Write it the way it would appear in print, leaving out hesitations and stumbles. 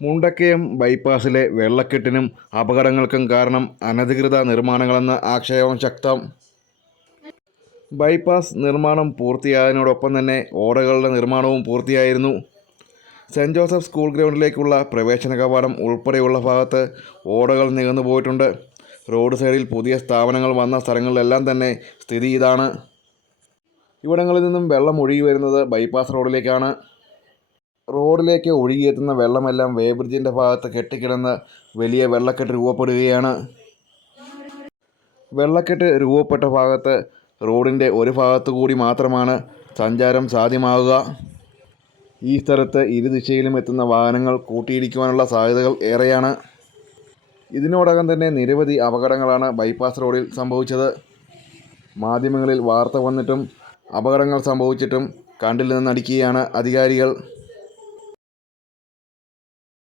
മുണ്ടക്കയം ബൈപ്പാസിലെ വെള്ളക്കെട്ടിനും അപകടങ്ങൾക്കും കാരണം അനധികൃത നിർമ്മാണങ്ങളെന്ന ആക്ഷേപം ശക്തം. ബൈപ്പാസ് നിർമ്മാണം പൂർത്തിയായതിനോടൊപ്പം തന്നെ ഓടകളുടെ നിർമ്മാണവും പൂർത്തിയായിരുന്നു. സെൻറ് ജോസഫ് സ്കൂൾ ഗ്രൗണ്ടിലേക്കുള്ള പ്രവേശന കവാടം ഉൾപ്പെടെയുള്ള ഭാഗത്ത് ഓടകൾ നികന്നു പോയിട്ടുണ്ട്. റോഡ് സൈഡിൽ പുതിയ സ്ഥാപനങ്ങൾ വന്ന സ്ഥലങ്ങളിലെല്ലാം തന്നെ സ്ഥിതി ഇതാണ്. ഇവിടങ്ങളിൽ നിന്നും വെള്ളം ഒഴുകി വരുന്നത് ബൈപ്പാസ് റോഡിലേക്കാണ്. റോഡിലേക്ക് ഒഴുകിയെത്തുന്ന വെള്ളമെല്ലാം വേബ്രിഡ്ജിൻ്റെ ഭാഗത്ത് കെട്ടിക്കിടന്ന് വലിയ വെള്ളക്കെട്ട് രൂപപ്പെടുകയാണ്. വെള്ളക്കെട്ട് രൂപപ്പെട്ട ഭാഗത്ത് റോഡിൻ്റെ ഒരു ഭാഗത്തു കൂടി മാത്രമാണ് സഞ്ചാരം സാധ്യമാകുക. ഈ സ്ഥലത്ത് ഇരുദിശയിലും എത്തുന്ന വാഹനങ്ങൾ കൂട്ടിയിടിക്കുവാനുള്ള സാധ്യതകൾ ഏറെയാണ്. ഇതിനോടകം തന്നെ നിരവധി അപകടങ്ങളാണ് ബൈപ്പാസ് റോഡിൽ സംഭവിച്ചത്. മാധ്യമങ്ങളിൽ വാർത്ത വന്നിട്ടും അപകടങ്ങൾ സംഭവിച്ചിട്ടും കണ്ടില്ലെന്ന് നടിക്കുകയാണ് അധികാരികൾ.